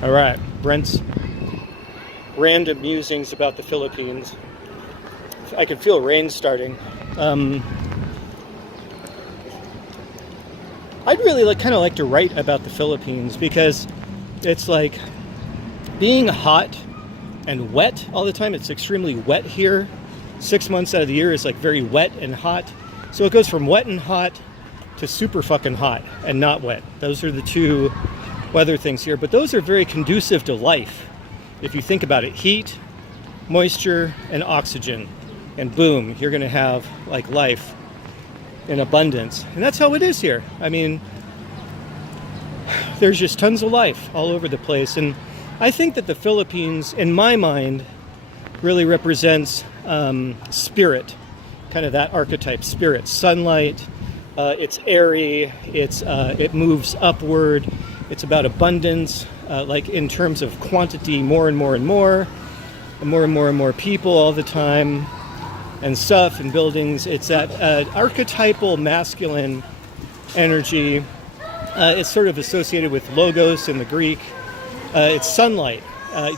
All right, Brent's random musings about the Philippines. I can feel rain starting. I'd really like to write about the Philippines because it's like being hot and wet all the time. It's extremely wet here. 6 months out of the year is like very wet and hot. So it goes from wet and hot to super fucking hot and not wet. Those are the two weather things here, but those are very conducive to life. If you think about it, heat, moisture, and oxygen, and boom, you're gonna have like life in abundance. And that's how it is here. I mean, there's just tons of life all over the place. And I think that the Philippines, in my mind, really represents spirit, kind of that archetype, spirit, sunlight. It's airy, it moves upward. It's about abundance, like in terms of quantity, more and more and more, and more and more and more people all the time, and stuff and buildings. It's that archetypal masculine energy. It's sort of associated with logos in the Greek. It's sunlight.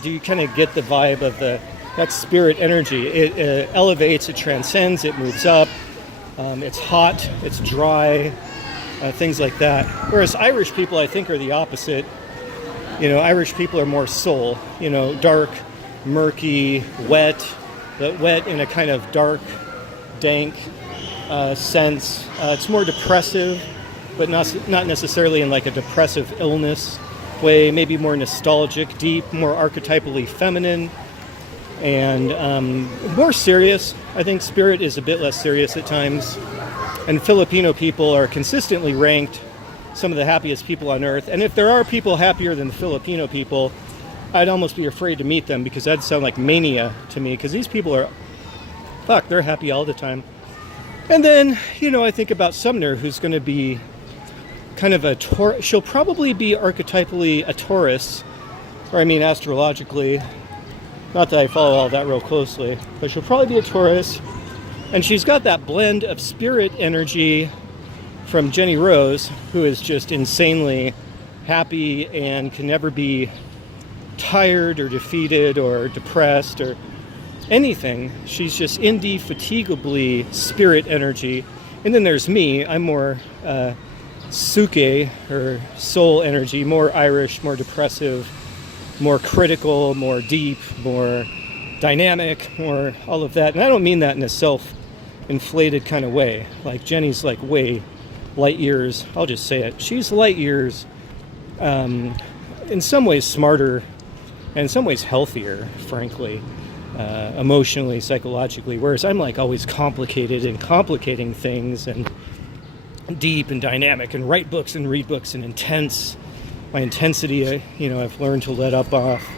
Do you kind of get the vibe of that spirit energy? It elevates, it transcends, it moves up. It's hot, it's dry, things like that. Whereas Irish people, I think, are the opposite. You know, Irish people are more soul, dark, murky, wet, but wet in a kind of dark, dank sense. It's more depressive, but not necessarily in like a depressive illness way, maybe more nostalgic, deep, more archetypally feminine, and more serious. I think spirit is a bit less serious at times. And Filipino people are consistently ranked some of the happiest people on earth. And if there are people happier than the Filipino people, I'd almost be afraid to meet them because that'd sound like mania to me, because these people are, they're happy all the time. And then, I think about Sumner, who's going to be kind of she'll probably be archetypally a Taurus, or astrologically. Not that I follow all that real closely, but she'll probably be a Taurus. And she's got that blend of spirit energy from Jenny Rose, who is just insanely happy and can never be tired or defeated or depressed or anything. She's just indefatigably spirit energy. And then there's me. I'm more Suke, or soul energy, more Irish, more depressive, more critical, more deep, more dynamic, more all of that. And I don't mean that in a self-inflated kind of way. Like Jenny's like way light years, I'll just say it. She's light years, in some ways smarter, and in some ways healthier, frankly, emotionally, psychologically. Whereas I'm like always complicated and complicating things and deep and dynamic and write books and read books and intense. My intensity, I've learned to let up off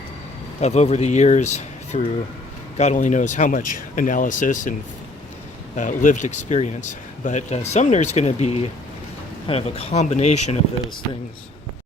of over the years through God only knows how much analysis and lived experience. But Sumner's going to be kind of a combination of those things.